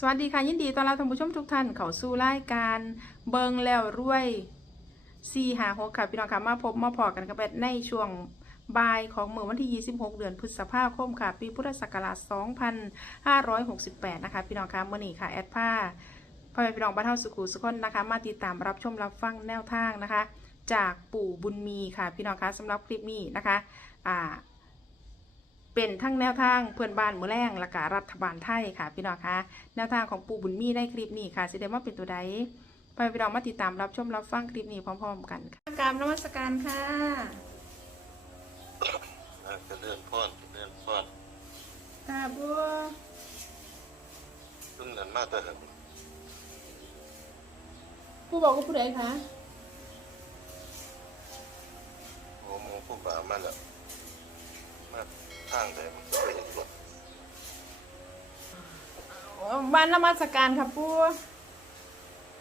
สวัสดีค่ะ ยินดีต้อนรับท่านผู้ชมทุกท่านเข้าสู่รายการเบิงแล้วรวย4หา6ค่ะพี่น้องค่ะมาพบมาพอกันกับแบทในช่วงบ่ายของเมื่อวันที่ 26 เดือนพฤษภาคมค่ะ ปีพุทธศักราช 2568 นะคะ พี่น้องค่ะเมื่อนี้ค่ะ แอดผ้าพ่อแม่พี่น้องบ้านเฮาสุขุสุขคนนะคะ มาติดตามรับชมรับฟังแนวทางนะคะ จากปู่บุญมีค่ะ พี่น้องคะสำหรับคลิปนี้นะคะอ่า เป็นทั้งแนวทางเพื่อนบ้านมือแรงและกรัฐบาลไทยค่ะ พี่น้องคะแนวทางของปู่บุญมีในคลิปนี้ค่ะสิเดว่าเป็นตัวใดไปพี่น้องมาติดตามรับชมรับฟังคลิปนี้พร้อมๆ กันค่ะกราบนมัสการค่ะน่าจะเลื่อนพ่อนเลื่อนพ่อนค่ะบัวซึ่งนั้นมาแต่เห็นผู้บอกว่าผู้ใดคะโอ้โมผู้บ่ามาแล้วมา ทางไหนมันก็เป็นรถบ้านนมัสการค่ะบัว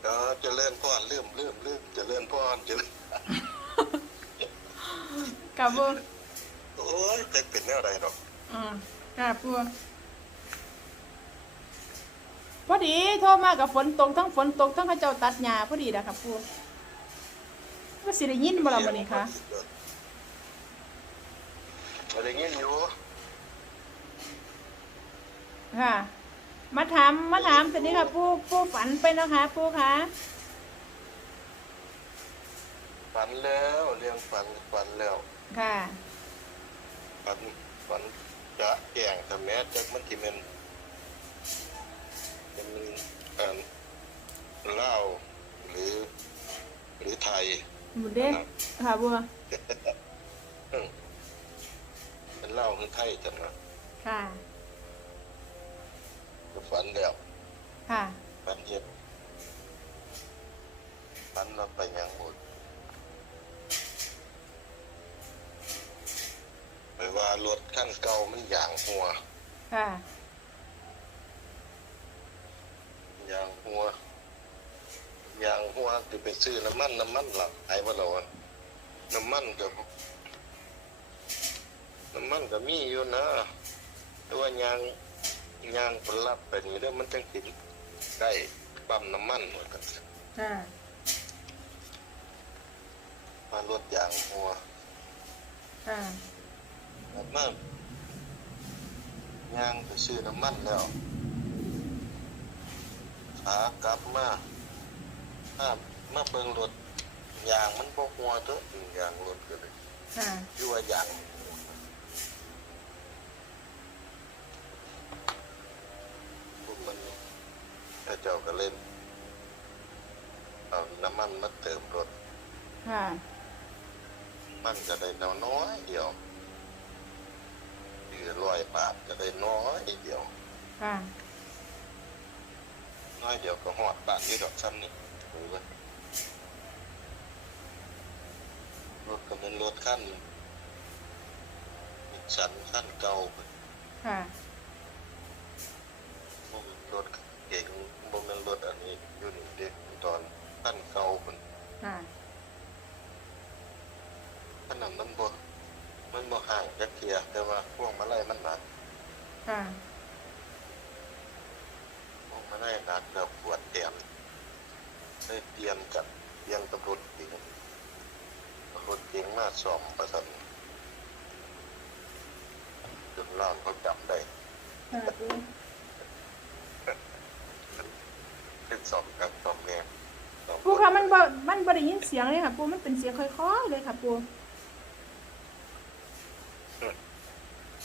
ก็เจะเลื่อนพ่อนเลื่อมเลื่อมเลื่อมเจะเลื่อนพ่อนเจะเลื่อนค่ะบัวโอ้ยจะเป็นแนวใดดอกอืมค่ะบัวพอดีโทรมากับฝนตกทั้งฝนตกทั้งเข้าเจ้าตัดหญ้าพอดีนะคะบัวว่าสิได้ยินบ่ล่ะมื้อนี้คะมาได้ยินอยู่ ค่ะ มาถามมาถามเป็นนี่ค่ะผู้ผู้ฝันไปนะคะผู้คะฝันแล้วเรื่องฝันฝันแล้วค่ะ ฝันฝันจะแก่งแต่แม้จะมันที่มันมันเอ่อเล่าวหรือ หรือไทยหมุนเด้ค่ะบัวอืมเป็นเล่าวหรือไทยจังนะค่ะก็ ฝันแล้วค่ะ ฝันเย็นฝันเราไปหยังหมดไปว่ารถขั้นเก่ามันอย่างหัว ค่ะอย่างหัวอย่างหัวจะไปซื้อน้ำมันน้ำมันหลักไอ้ว่าเราอะน้ำมันกับน้ำมันก็มีอยู่นะแต่ว่ายาง ยางผลลัพธ์ไปนี่แล้วมันจังสิใกล้ปั๊มน้ำมันหมดกันค่ะมารถยางหัวค่ะแบบนั้นยางไปซื้อน้ำมันแล้วขากลับมาถ้ามาเบิ่งรถยางมันบกหัวเถอะยางรถก็เลยค่ะอยู่ว่ายางพวกมันถ้า เจ้าก็เล่นเอาน้ำมันมาเติมรถ ค่ะ มันจะได้น้อยๆเดียวเหลือร้อยบาทจะได้น้อยเดียว ค่ะ น้อยเดียวก็หอดบาทที่ดอกซ้ำนี่รู้ไหมรถก็เป็นรถขั้นมิสันขั้นเก่าค่ะบ่แม่นรถเก่งบ่แม่นรถอันนี้อยู่นี่เด็กตอนขั้นเก่าคน ค่ะขนาดมันบ่มันบ่ห่างจักเทียแต่ว่าพวกมาไล่มันหนักค่ะพวกมาไล่หนักแล้วปวดเตียมได้เตรียมกันเตรียมกับรถเก๋งรถเก๋งมาซ่อมประสันจนล่างเขาจับได้ค่ะปูเป็นซ่อมกับซ่อมแม่ซ่อม ปูค่ะมันบ่มันบ่ได้ยินเสียงเลยค่ะปูมันเป็นเสียงค่อยๆเลยค่ะปู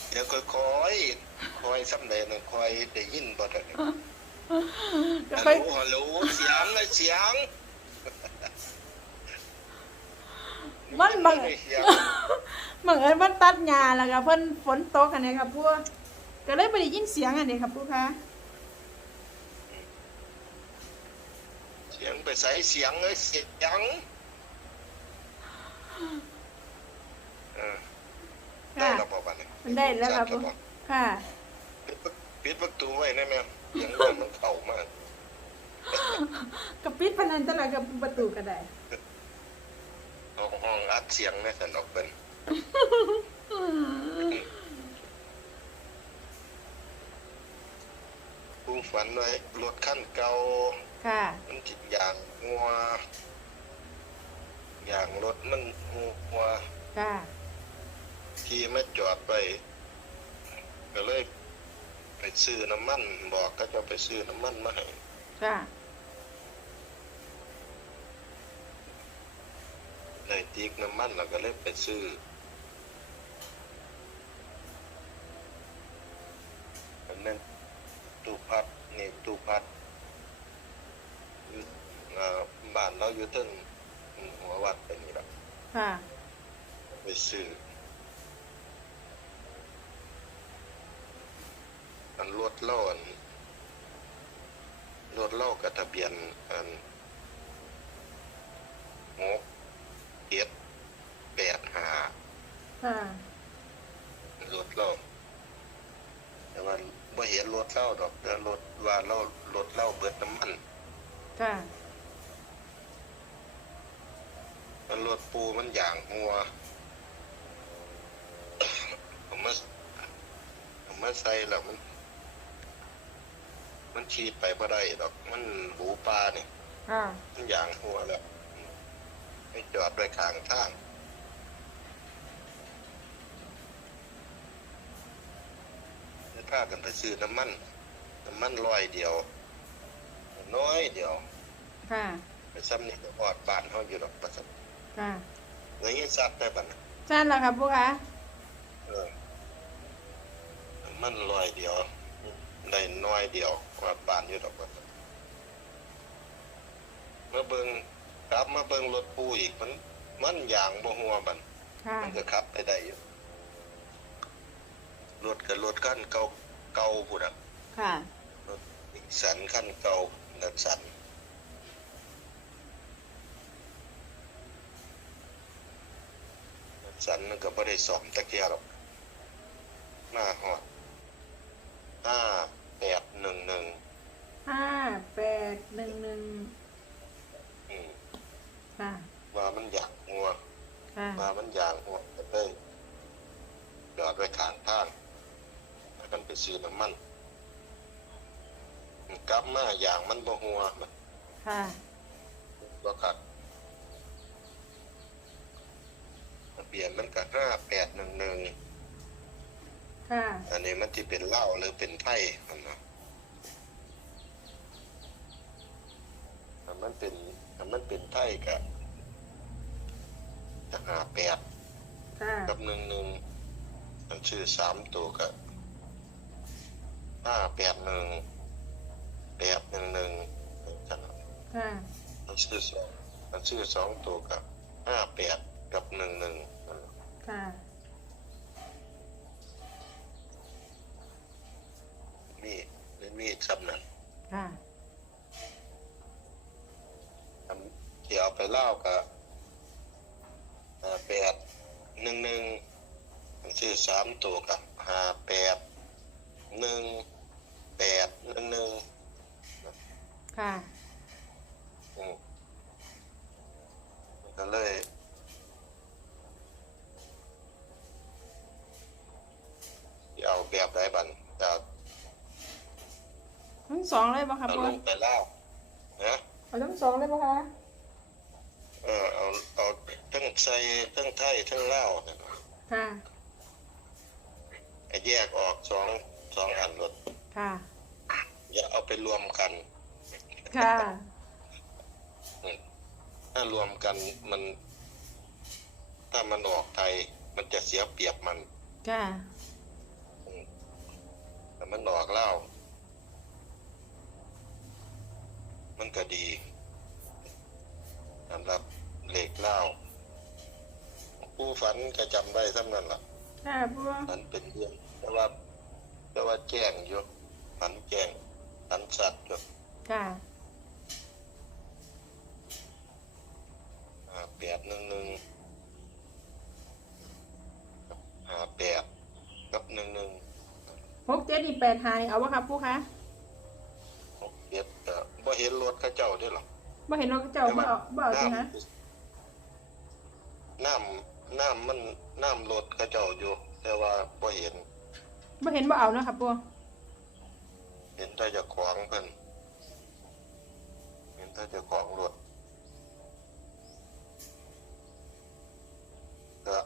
เดี๋ยวค่อยๆคอยซ้ำใดน่ะคอยได้ยินบ่ได้ก็ฮัลค่อยโหลฮัลโหลเสียงเลยเสียง มันบังเสียงบังเอิญมันตัดหญ้าแล้วก็เพิ่นฝนตกอันนี้ค่ะปูก็เลยบ่ได้ยินเสียงอันนี้ค่ะปูค่ะ สียงไปใส่เสียงเลยเสียงเออได้ค่ะแล้วบอกว่าเนี่ยมันได้แล้วค่ะปูค่ะปิดประปิดประตูไว้ได้ไหมเสียงมันมันเข่ามากก็ปิดพนันตลอดกับประตูก็ได้ห้องห้องอัดเสียงเนี่ยสันออกเป็นผู้ผู้ฝันไว้รถขั้นเก่า ค่ะมันจิอย่างงัวอย่างรถมันงัวค่ะขี่มาจอดไป ก็เลย ไปซื้อน้ำมัน บอกก็จะไปซื้อน้ำมันมาให้ค่ะได้ติ๊กน้ำมันแล้วก็เลยไปซื้ออันนั้นตู้พัดนี่ตู้พัดอยู่อ่าบ้านเรา อยู่เทึงหัววัดเป็นนี่แหละค่ะ ไปซื้ออันรถเล่าอันรถเล่ากับทะเบียนอันหกเจ็ดแปดห้าค่ะ รถเล่าแต่ว่าบ่เห็นรถเล่าดอกแต่รถว่าเล่ารถเล่าเบิดน้ำมัน ค่ะ มันรถ ปูมันอย่างหัว ผมมาผมมาใส่แล้วมัน มันขี่ไปบ่ได้ดอกมันหรูปลาเนี่ยค่ะมันอย่างหัวแล้วไม่จอดไว้ข้างทางแล้วพากันไปซื้อน้ำมัน น้ำมันร้อยเดียว น้อยเดียว ค่ะ ไปซ้ำนี่ก็อดบ้านเขาอยู่ดอกประสัน ค่ะอย่างนี้ซัดได้บัดนะจ้านแล้วครับปูคะเออ มันลอยเดียวได้น้อยเดียวกว่าบานอยู่ดอกว่าซั่นมาเบิงกลับมาเบิงรถปูอีกมัน มันอย่างบ่หัวบันค่ะมันก็ขับไปได้อยู่รถกับรถขั้นเก่าเก่าพุ่นอะค่ะ รถนิสสันขั้นเก่านันสันนิ สสันมันก็บ่ได้สอมตะเกียหรอกมาฮอดห้าแปดหนึ่งหนึ่งห้าแปดหนึ่งหนึ่งอืมค่ะว่ามันอยากงัวค่ะว่ามันอยากงัวก็เลยจอดไว้ข้างทางแล้วกันไปซื้อน้ำมันกลับมาอย่างมันบ่หัวมันค่ะบ่ขัดทะเบียนมันก็ห้า แปดหนึ่งหนึ่งค่ะอันนี้มันที่เป็นเหล้าหรือเป็นไทยมันเนาะถ้ามันเป็นถ้ามันเป็นไทยก็จะหาแปดค่ะกับหนึ่งหนึ่งมันชื่อสามตัวก็ห้าแปดหนึ่งแปดหนึ่งหนึ่งกันเนาะค่ะมันชื่อสองมันชื่อสองตัวกับห้าแปดกับหนึ่งหนึ่งนั่นเนาะ ค่ะ มีไม่มีสำนักค่ะทำที่เอาไปเล่ากับห้าแปดหนึ่งหนึ่งมันชื่อสามตัวกับห้าแปดหนึ่งแปดหนึ่งหนึ่งค่ะอืมมันก็เลยเอาแบบใดบันจะทั้ง สองเลยปะครับเอาปูลงไปเล่านะเอาทั้งสองเลยปะคะเออเอาเอาทั้งใส่ทั้งไทยทั้งเล่าวเนี่ยค่ะไอ้แยกออกสองสองอันรถค่ะ อย่าเอาไปรวมกัน ค่ะอืมถ้ารวมกันมัน ถ้ามันออกไทย มันจะเสียเปรียบมัน ค่ะ แต่มันออกเล่าว มันก็ดีสำหรับเหล็กเล่าวผู้ฝันก็จำได้ทั้งนั้นล่ะค่ะปูฝันเป็นเรื่องแต่ว่าแต่ว่าแจ้งอยู่ฝันแจ้งฝันสัตว์อยู่ค่ะห้าแปดหนึ่งหนึ่งห้าแปดกับหนึ่งหนึ่งหกเจ็ดอีแปดหายเอาวะครับปูคะหกเจ็ดก็บ่ เห็นรถเข้าเจ้าด้วยหรอกบ่เห็นรถเจ้าบ่เอาบ่เอาสิฮะน้ำน้ำมันน้ำรถเข้าเจ้าอยู่ แต่ว่าบ่เห็นบ่เห็นบ่เอาเนาะครับปูเห็นแต่เจะของเพิ่นเห็นแต่เจะของรถก็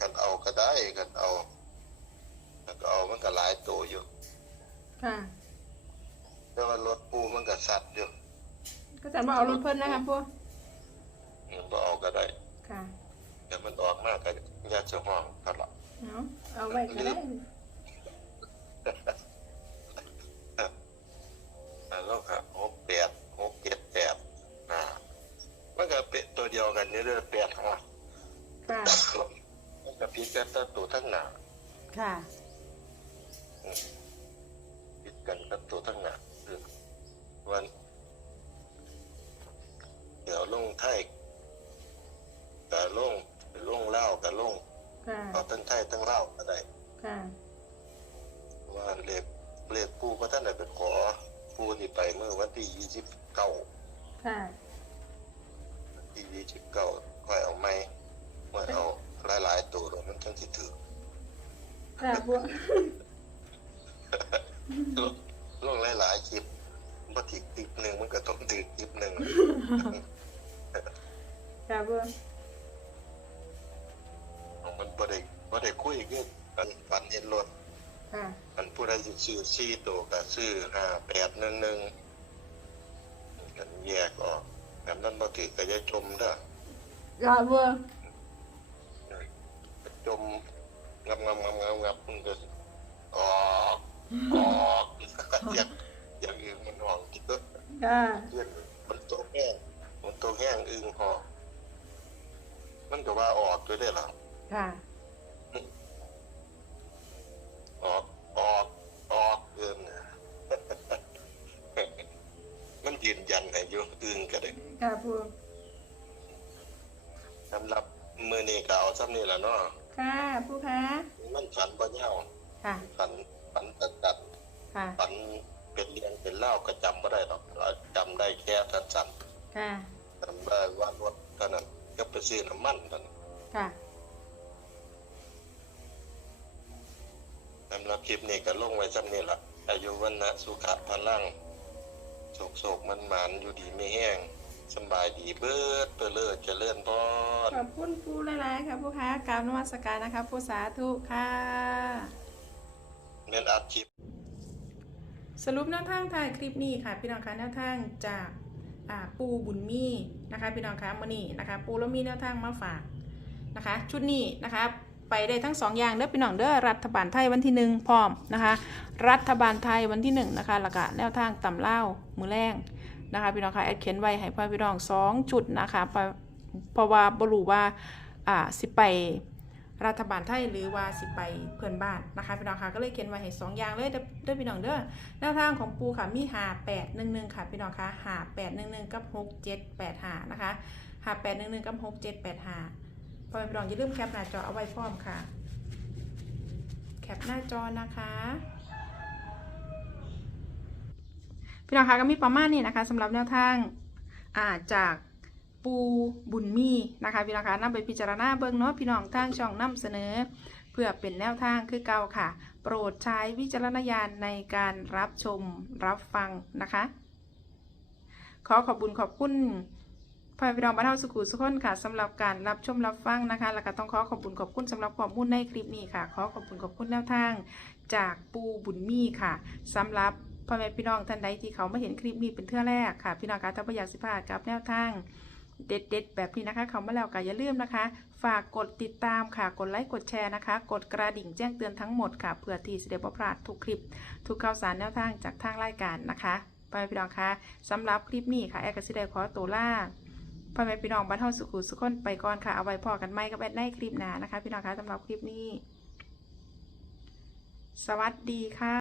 กันเอาก็ได้กันเอากันเอามันก็หลายตัวอยู่ ค่ะ แต่ว่ารถปูมันก็สัตว์อยู่ ก็จะมาเอารถเพิ่นนะคะปูมันบ่เอาก็ได้ค่ะแต่มันออกมากก็ยาจะห้องเท่าไหร่เอาเอาไว้ก็ได้ กับลงค่ะเอาทั้งไทยทั้งเล่าวก็ได้ค่ะว่าเลขเลขปูก็ท่านได้ไปขอปูนี่ไปเมื่อวันที่ยี่สิบเก้าค่ะที่ยี่สิบเก้าค่อยเอาไม้ค่อยเอาหลายๆตัวแล้วมันจังสิถือค่ะปูลงลงหลายๆคลิปบ่ถิกคลิปหนึ่งมันก็ต้องถือคลิปหนึ่ง ค่ะปูมัน ได้บ่ได้คุยคือกันฝันเห็นรถค่ะมันผู้ใดสิซื้อสี่ตัวก็ซื้อห้าแปดหนึ่งหนึ่งกันแยกออกแต่นั้นบ่ถือก็จะจมเด้อค่ะปูจมงับงับงับงับงับมันก็ออกออกอย่างอย่างอื่นมันออกเยอะค่ะเรื่องมันโตแห้งมันโตแห้งอึงหอกมันก็ว่าออกด้วยได้หรอค่ะ ค่ะปูสำหรับมือนี้ก็เอาซ้ำนี่แหละเนาะค่ะปูคะมันฝันบ่ยาวค่ะฝันฝันตัดตัดค่ะฝันเป็นเรียงเป็นเล่าก็จำไม่ได้หรอกจำได้แค่สั้นค่ะๆจำได้ว่ารถเท่านั้นก็ไปซื้อน้ำมันเท่านั้นค่ะสำหรับคลิปนี้ก็ลงไว้ซ้ำนี่แหละอายุวันนะสุขะพลังโศกโศกมันหมานอยู่ดีไม่แห้ง สำบายดีเบิดเปเลิศเจริญพรขอบคุณปูหลายๆค่ะปูคะกราบนมัสการนะคะปูสาธุค่ะเน้นอัดคลิปสรุปแนวทางถ่ายคลิปนี้ค่ะ พี่น้องคะแนวทางจากอ่าปูบุญมีนะคะพี่น้องคะมื่อนี้นะคะปูแล้วมีแนวทางมาฝากนะคะ ชุดนี้นะคะไปได้ทั้งสองอย่างเด้อพี่น้องเด้อรัฐบาลไทยวันที่หนึ่งพร้อมนะคะ รัฐบาลไทยวันที่หนึ่งนะคะแล้วก็แนวทางต่ำเล่าวมือแรง นะคะพี่น้องคะแอดเขียนไว้ให้พ่อพี่น้องสองจุดนะคะเพราะว่าบรูว่าอ่าสิไปรัฐบาลไทยหรือว่าสิไปเพื่อนบ้านนะคะพี่น้องค่ะก็เลยเขียนไว้ให้สองอย่างเลยเด้อเด้อพี่น้องเด้อแนวทางของปูค่ะมีหาแปดหนึ่งหนึ่งค่ะพี่น้องค่ะหาแปดหนึ่งหนึ่งกับหกเจ็ดแปดหานะคะหาแปดหนึ่งหนึ่งกับหกเจ็ดแปดหาพอพี่น้องอย่าลืมแคปหน้าจอเอาไว้พร้อมค่ะ แคปหน้าจอนะคะ พี่น้องคะก็มีประมาณนี้นะคะสำหรับแนวทางอาจากปูบุญมีนะคะพี่น้องคะนำไปพิจารณาเบิ่งเนาะพี่น้องทางช่องนำเสนอ เพื่อเป็นแนวทางคือเก่าค่ะ โปรดใช้วิจารณญาณในการรับชมรับฟังนะคะ ขอขอบคุญขอบคุณพ่อพี่น้องบ้านเฮาสุขุสุขนค่ะสำหรับการรับชมรับฟังนะคะ แล้วก็ต้องขอขอบคุณขอบคุณสำหรับข้อมูลในคลิปนี้ค่ะ ขอขอบคุณขอบคุณแนวทาง จากปูบุญมีค่ะสำหรับ พ่อแม่พี่น้องท่านใดที่เขาไม่เห็นคลิปนี้เป็นเทื่อแรกค่ะ พี่น้องคะถ้าไม่อยากสิพากับแนวทางเด็ดๆ แบบนี้นะคะเขามาแล้วก็อย่าลืมนะคะ ฝากกดติดตามค่ะ กดไลค์กดแชร์นะคะ กดกระดิ่งแจ้งเตือนทั้งหมดค่ะเพื่อที่จะได้พลาดทุกคลิป ทุกข่าวสารแนวทางจากทางรายการนะคะพ่อแม่พี่น้องคะสำหรับคลิปนี้ค่ะแอร์กสิเดขอตัวล่าพ่อแม่พี่น้องบ้านเฮาสุขุสุขคนไปก่อนค่ะเอาไว้พอกันไหมกับแอดในคลิปหน้านะคะ พี่น้องคะสำหรับคลิปนี้ สวัสดีค่ะ